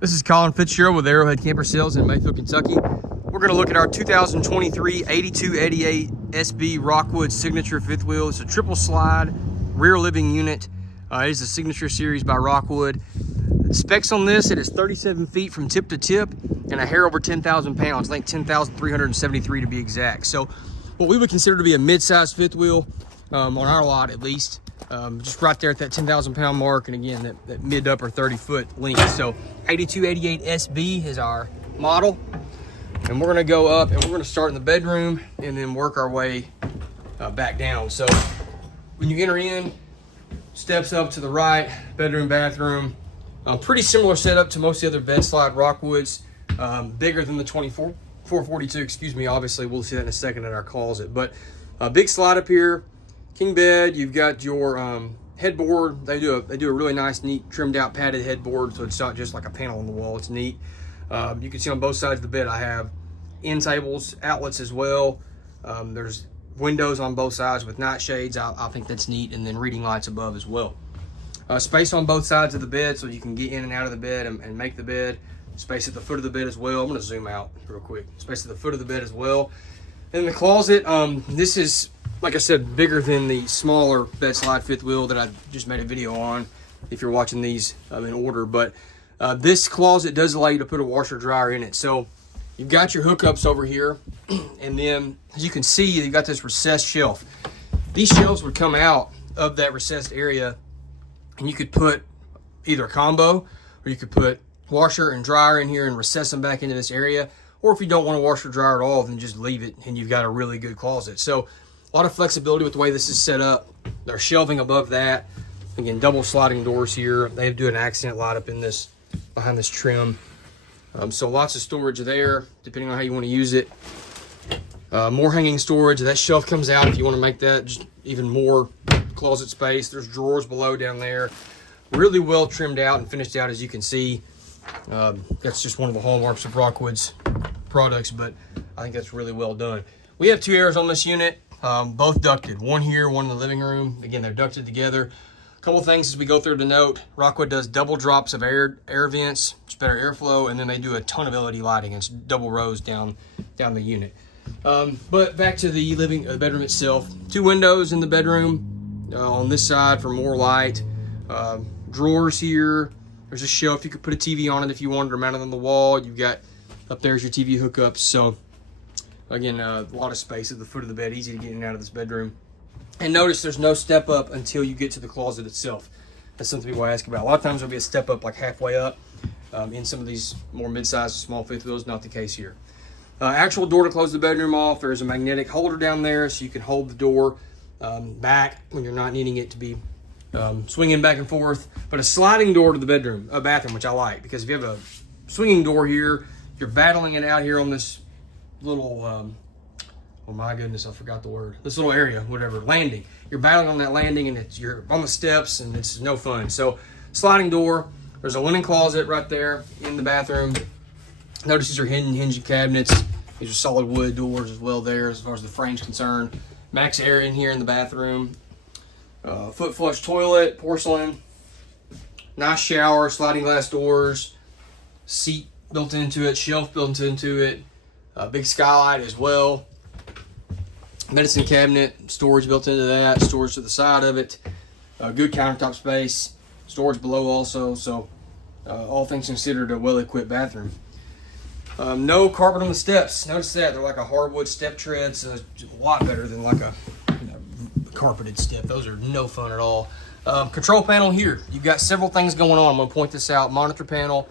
This is Colin Fitzgerald with Arrowhead Camper Sales in Mayfield, Kentucky. We're going to look at our 2023 8288 SB Rockwood Signature fifth wheel. It's a triple slide rear living unit. It is a Signature series by Rockwood. The specs on this, it is 37 feet from tip to tip and a hair over 10,000 pounds. I think 10,373 to be exact. So what we would consider to be a mid-size fifth wheel on our lot at least. Just right there at that 10,000 pound mark, and again that mid to upper 30 foot length. So 8288 SB is our model, and we're going to go up and we're going to start in the bedroom and then work our way back down. So when you enter in, steps up to the right, bedroom, bathroom, pretty similar setup to most of the other bed slide Rockwoods, bigger than the 442, excuse me. Obviously we'll see that in a second in our closet, but a big slide up here. King bed, you've got your headboard. They do a really nice, neat, trimmed out, padded headboard, so it's not just like a panel on the wall. It's neat. You can see on both sides of the bed I have end tables, outlets as well. There's windows on both sides with night shades. I think that's neat, and then reading lights above as well. Space on both sides of the bed so you can get in and out of the bed and make the bed. Space at the foot of the bed as well. I'm going to zoom out real quick. Space at the foot of the bed as well. In the closet, this is, like I said, bigger than the smaller bed slide fifth wheel that I just made a video on, if you're watching these in order. But this closet does allow you to put a washer dryer in it. So you've got your hookups over here, and then as you can see, you've got this recessed shelf. These shelves would come out of that recessed area, and you could put either a combo, or you could put washer and dryer in here and recess them back into this area. Or if you don't want a washer dryer at all, then just leave it and you've got a really good closet. So a lot of flexibility with the way this is set up. There's shelving above that. Again, double sliding doors here. They do an accent light up in this, behind this trim. So lots of storage there, depending on how you want to use it. More hanging storage. That shelf comes out if you want to make that just even more closet space. There's drawers below down there. Really well trimmed out and finished out, as you can see. That's just one of the hallmarks of Rockwood's products, but I think that's really well done. We have two airs on this unit. Both ducted, one here, one in the living room. Again, they're ducted together. A couple things as we go through to note: Rockwood does double drops of air vents, just better airflow, and then they do a ton of LED lighting. It's double rows down the unit. But back to the bedroom itself. Two windows in the bedroom on this side for more light. Drawers here. There's a shelf you could put a TV on it if you wanted, or mount it on the wall. You've got up there's your TV hookups. So again, a lot of space at the foot of the bed, easy to get in and out of this bedroom. And notice there's no step up until you get to the closet itself. That's something people ask about. A lot of times there'll be a step up like halfway up. In some of these more mid-sized small fifth wheels, not the case here. Actual door to close the bedroom off. There's a magnetic holder down there so you can hold the door back when you're not needing it to be swinging back and forth. But a sliding door to the bathroom, which I like, because if you have a swinging door here, you're battling it out here on this little, oh my goodness, I forgot the word. This little area, whatever, landing. You're battling on that landing, and you're on the steps, and it's no fun. So sliding door. There's a linen closet right there in the bathroom. Notice these are hidden hinged cabinets. These are solid wood doors as well there, as far as the frame's concerned. Max air in here in the bathroom. Foot flush toilet, porcelain. Nice shower, sliding glass doors. Seat built into it, shelf built into it. Big skylight as well. Medicine cabinet, storage built into that. Storage to the side of it. Good countertop space. Storage below also. So all things considered, a well-equipped bathroom. No carpet on the steps. Notice that they're like a hardwood step tread, so it's a lot better than like a carpeted step. Those are no fun at all. Control panel here. You've got several things going on. I'm going to point this out. Monitor panel.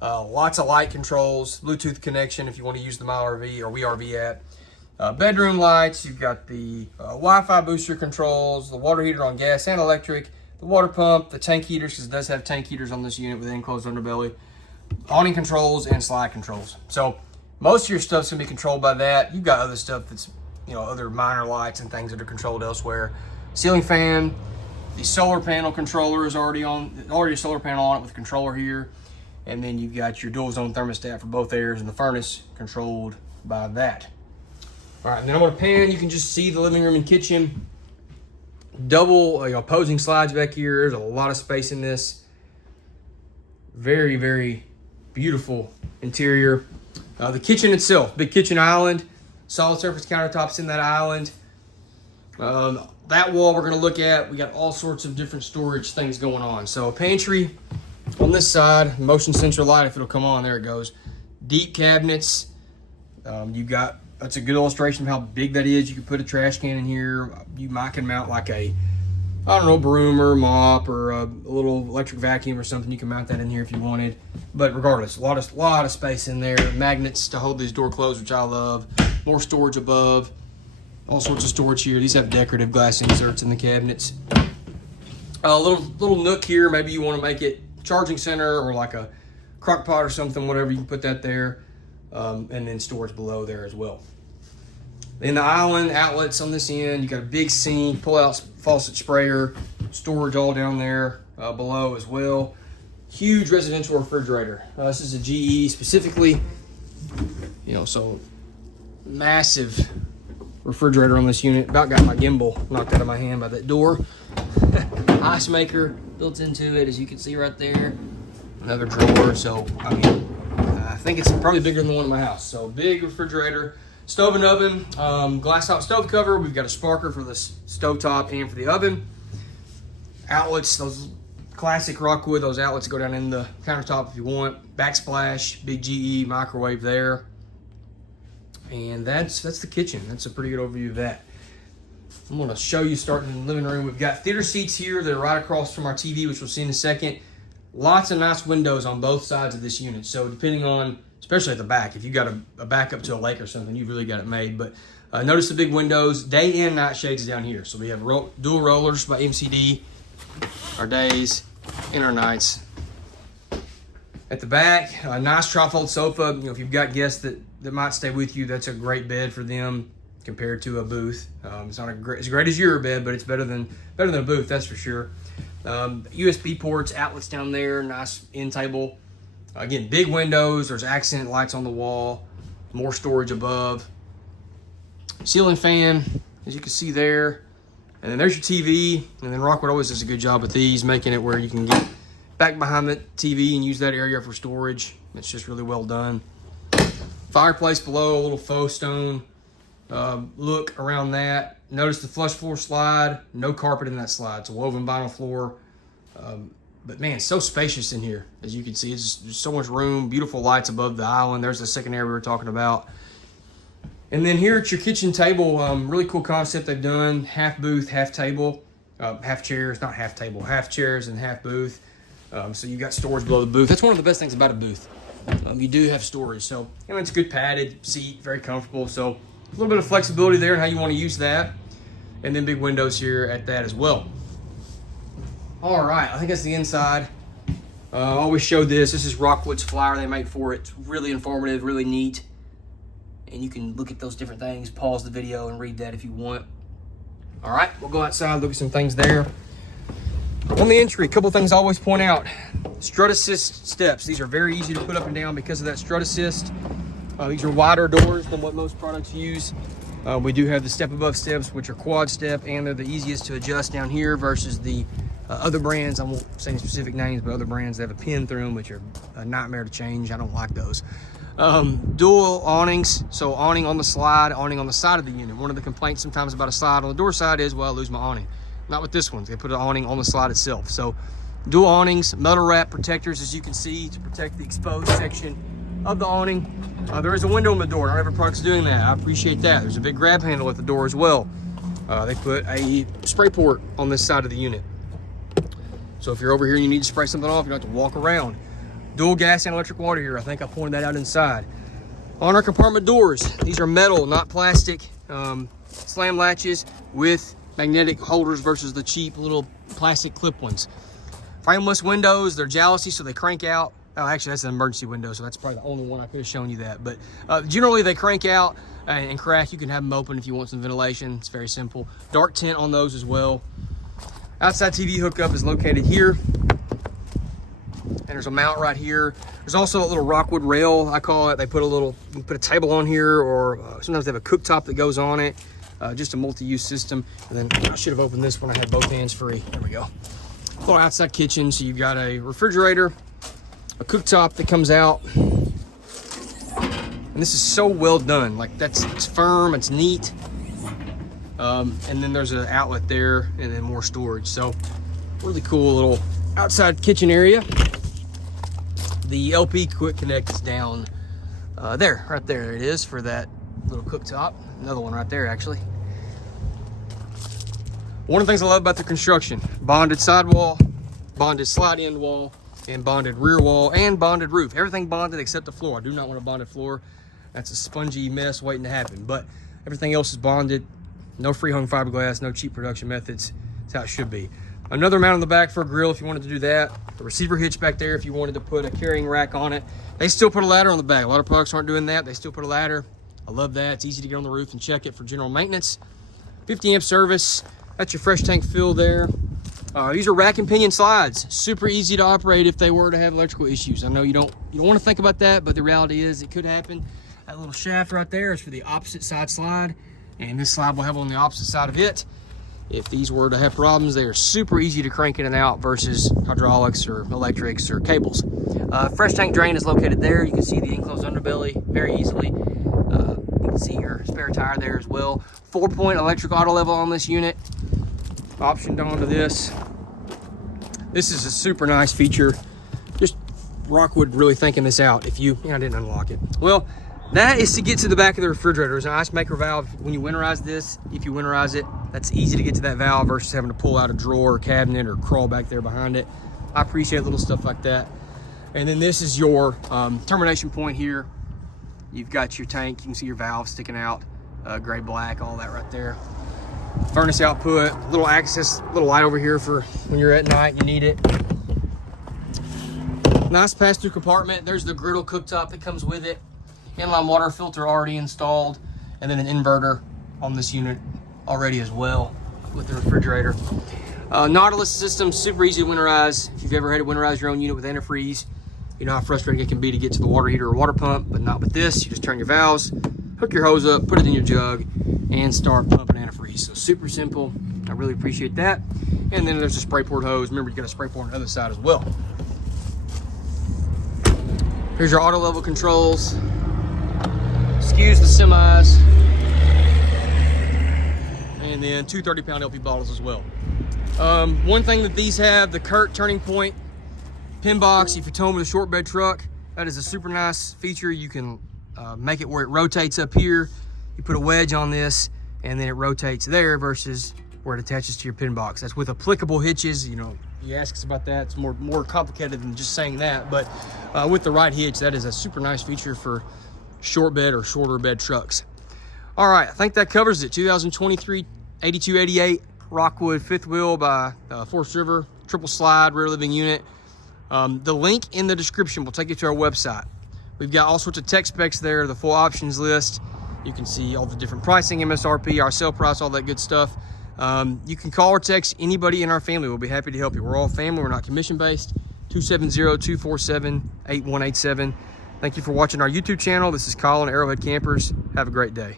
Lots of light controls. Bluetooth connection if you want to use the MyRV or WeRV app. Bedroom lights. You've got the Wi-Fi booster controls, the water heater on gas and electric, the water pump, the tank heaters, because it does have tank heaters on this unit with an enclosed underbelly, awning controls, and slide controls. So most of your stuff's going to be controlled by that. You've got other stuff that's, other minor lights and things that are controlled elsewhere. Ceiling fan. The solar panel controller is already a solar panel on it with a controller here. And then you've got your dual zone thermostat for both airs, and the furnace controlled by that. All right, and then I'm going to pan. You can just see the living room and kitchen. Double opposing slides back here. There's a lot of space in this. Very, very Beautiful interior. The kitchen itself, big kitchen island, solid surface countertops in that island. That wall we're going to look at, we got all sorts of different storage things going on. So pantry on this side, motion sensor light, if it'll come on, there it goes. Deep cabinets. You got, that's a good illustration of how big that is. You could put a trash can in here. You might can mount like a, I don't know, broom or mop or a little electric vacuum or something. You can mount that in here if you wanted. But regardless, a lot of space in there. Magnets to hold these door closed, which I love. More storage above. All sorts of storage here. These have decorative glass inserts in the cabinets. A little nook here. Maybe you want to make it charging center or like a crock pot or something, whatever. You can put that there. And then storage below there as well. In the island, outlets on this end. You got a big sink, pull-out faucet sprayer, storage all down there below as well. Huge residential refrigerator. This is a GE specifically. You know, so massive refrigerator on this unit. About got my gimbal knocked out of my hand by that door. Ice maker built into it, as you can see right there. Another drawer. So I mean, I think it's probably bigger than the one in my house. So big refrigerator, stove and oven, glass top stove cover. We've got a sparker for the stove top and for the oven. Outlets, those classic Rockwood. Those outlets go down in the countertop if you want. Backsplash, big GE microwave there. And that's the kitchen. That's a pretty good overview of that. I'm going to show you starting in the living room. We've got theater seats here that are right across from our TV, which we'll see in a second. Lots of nice windows on both sides of this unit. So depending on, especially at the back, if you got a back up to a lake or something, you've really got it made. But notice the big windows, day and night shades down here. So we have dual rollers by MCD, our days and our nights. At the back, a nice trifold sofa. You know, if you've got guests that might stay with you, that's a great bed for them compared to a booth. It's not as great as your bed, but it's better than a booth, that's for sure. USB ports, outlets down there, nice end table. Again, big windows. There's accent lights on the wall. More storage above. Ceiling fan, as you can see there. And then there's your TV. And then Rockwood always does a good job with these, making it where you can get back behind the TV and use that area for storage. It's just really well done. Fireplace below, a little faux stone look around that. Notice the flush floor slide. No carpet in that slide. It's a woven vinyl floor. But man, so spacious in here. As you can see, it's just so much room. Beautiful lights above the island. There's the second area we were talking about. And then here at your kitchen table, really cool concept they've done. Half booth, half table, half chairs, not half table, half chairs and half booth. So you got storage below the booth. That's one of the best things about a booth. You do have storage. So, you know, it's a good padded seat, very comfortable. So a little bit of flexibility there in how you want to use that. And then big windows here at that as well. All right, I think that's the inside. I always show this. This is Rockwood's flyer they make for it. It's really informative, really neat. And you can look at those different things, pause the video and read that if you want. All right, we'll go outside, look at some things there. On the entry, a couple things I always point out. Strut assist steps. These are very easy to put up and down because of that strut assist. These are wider doors than what most products use. We do have the step above steps, which are quad step, and they're the easiest to adjust down here versus the other brands. I won't say any specific names, but other brands that have a pin through them, which are a nightmare to change. I don't like those. Dual awnings. So awning on the slide, awning on the side of the unit. One of the complaints sometimes about a slide on the door side is, well, I lose my awning. Not with this one. They put an awning on the slide itself. So dual awnings, metal wrap protectors, as you can see, to protect the exposed section of the awning. There is a window in the door. Not every product's doing that. I appreciate that. There's a big grab handle at the door as well. They put a spray port on this side of the unit. So if you're over here and you need to spray something off, you don't have to walk around. Dual gas and electric water here. I think I pointed that out inside. On our compartment doors, these are metal, not plastic. Slam latches with magnetic holders versus the cheap little plastic clip ones. Frameless windows, they're jalousie, so they crank out. Oh, actually, that's an emergency window, so that's probably the only one I could have shown you that. But generally, they crank out and crack. You can have them open if you want some ventilation. It's very simple. Dark tint on those as well. Outside TV hookup is located here. And there's a mount right here. There's also a little Rockwood rail, I call it. They put you can put a table on here, or sometimes they have a cooktop that goes on it. Just a multi-use system. And then I should have opened this when I had both hands free. There we go. Little outside kitchen. So you've got a refrigerator, a cooktop that comes out. And this is so well done. Like it's firm, it's neat. And then there's an outlet there and then more storage. So really cool little outside kitchen area. The LP quick connect is down there, right there it is for that little cooktop. Another one right there actually. One of the things I love about the construction, bonded sidewall, bonded slide end wall, and bonded rear wall, and bonded roof. Everything bonded except the floor. I do not want a bonded floor. That's a spongy mess waiting to happen. But everything else is bonded. No free-hung fiberglass, no cheap production methods. That's how it should be. Another mount on the back for a grill if you wanted to do that. The receiver hitch back there if you wanted to put a carrying rack on it. They still put a ladder on the back. A lot of products aren't doing that. They still put a ladder. I love that. It's easy to get on the roof and check it for general maintenance. 50 amp service. That's your fresh tank fill there. These are rack and pinion slides. Super easy to operate if they were to have electrical issues. I know you don't want to think about that, but the reality is it could happen. That little shaft right there is for the opposite side slide, and this slide will have on the opposite side of it. If these were to have problems, they are super easy to crank in and out versus hydraulics or electrics or cables. Fresh tank drain is located there. You can see the enclosed underbelly very easily. You can see your spare tire there as well. 4-point electric auto level on this unit. Optioned onto this. This is a super nice feature. Just Rockwood really thinking this out. I didn't unlock it. Well, that is to get to the back of the refrigerator. There's an ice maker valve. When you winterize this, if you winterize it, that's easy to get to that valve versus having to pull out a drawer or cabinet or crawl back there behind it. I appreciate little stuff like that. And then this is your termination point here. You've got your tank. You can see your valve sticking out, gray, black, all that right there. Furnace output, little access, little light over here for when you're at night and you need it. Nice pass-through compartment. There's the griddle cooktop that comes with it. Inline water filter already installed, and then an inverter on this unit already as well with the refrigerator. Nautilus system, super easy to winterize. If you've ever had to winterize your own unit with antifreeze, you know how frustrating it can be to get to the water heater or water pump, but not with this. You just turn your valves, hook your hose up, put it in your jug, and start pumping antifreeze. So super simple. I really appreciate that. And then there's a spray port hose. Remember, you got a spray port on the other side as well. Here's your auto level controls. Excuse the semis. And then two 30-pound LP bottles as well. One thing that these have, the Kurt turning point pin box. If you tow with a short bed truck, that is a super nice feature. You can make it where it rotates up here. You put a wedge on this and then it rotates there versus where it attaches to your pin box. That's with applicable hitches. You know, you ask us about that. It's more complicated than just saying that, but with the right hitch, that is a super nice feature for short bed or shorter bed trucks. All right, I think that covers it. 2023 8288 Rockwood fifth wheel by Forest River, triple slide, rear living unit. The link in the description will take you to our website. We've got all sorts of tech specs there, the full options list. You can see all the different pricing, MSRP, our sale price, all that good stuff. You can call or text anybody in our family. We'll be happy to help you. We're all family. We're not commission-based. 270-247-8187. Thank you for watching our YouTube channel. This is Colin, Arrowhead Campers. Have a great day.